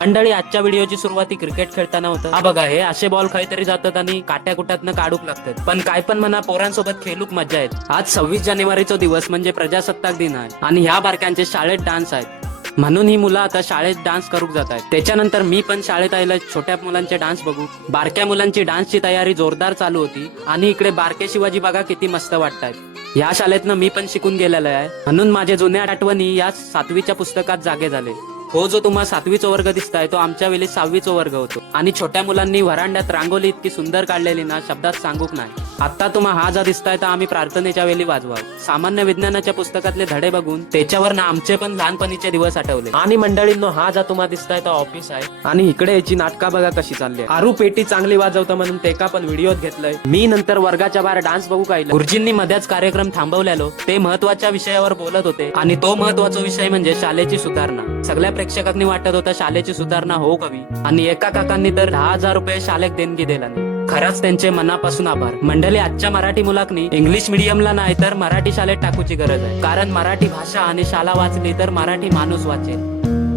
मंडळी, आजच्या व्हिडिओची सुरुवाती क्रिकेट खेळताना होतं. हा बघा, हे असे बॉल काहीतरी जातात आणि काट्या कुट्यातनं काढूक लागतात. पण काय पण म्हणा, पोरांसोबत खेळूक मजा येत. आज 26 जानेवारीचा दिवस म्हणजे प्रजासत्ताक दिन आहे आणि ह्या बारक्यांचे शाळेत डान्स आहेत. म्हणून ही मुलं आता शाळेत डान्स करूक जात आहेत. त्याच्यानंतर मी पण शाळेत आयला छोट्या मुलांचे डान्स बघू. बारक्या मुलांची डान्सची तयारी जोरदार चालू होती आणि इकडे बारके शिवाजी बघा किती मस्त वाटतायत. या शाळेतनं मी पण शिकून गेलेलो आहे, म्हणून माझ्या जुन्या आठवणी या 7वीच्या पुस्तकात जागे झाले. हो, जो तुम्हाला 7वीचा वर्ग दिसताय तो आमच्या वेळी 6वीचा वर्ग होतो. आणि छोट्या मुलांनी व्हरांड्यात रांगोली इतकी सुंदर काढलेली ना, शब्दात सांगूक नाही. आता तुम्हाला हा जा दिसताय तर आम्ही प्रार्थनेच्या वेळी वाजवा. सामान्य विज्ञानाच्या पुस्तकातले धडे बघून त्याच्यावर ना आमचे पण लहानपणीचे दिवस आठवले. आणि मंडळींनो, हा जा तुम्हाला दिसताय तो ऑफिस आहे आणि इकडे याची नाटका बघा कशी चालली. आरू पेटी चांगली वाजवतं म्हणून तेका पण व्हिडिओत घेतलंय. मी नंतर वर्गाच्या बाहेर डान्स बघू पाहिलं. गुरुजींनी मध्येच कार्यक्रम थांबवलेलो. ते महत्वाच्या विषयावर बोलत होते आणि तो महत्वाचा विषय म्हणजे शाळेची सुधारणा. सगळ्या प्रेक्षकांनी वाटत होता शाळेची सुधारणा हो कवी, आणि एका काकांनी तर 10,000 रुपये शाळेत देणगी दिला. खरंच त्यांचे मनापासून आभार. मंडळी, आजच्या मराठी मुलांनी इंग्लिश मिडियमला नाही तर मराठी शाळेत टाकूची गरज आहे. कारण मराठी भाषा आणि शाळा वाचली तर मराठी माणूस वाचेल.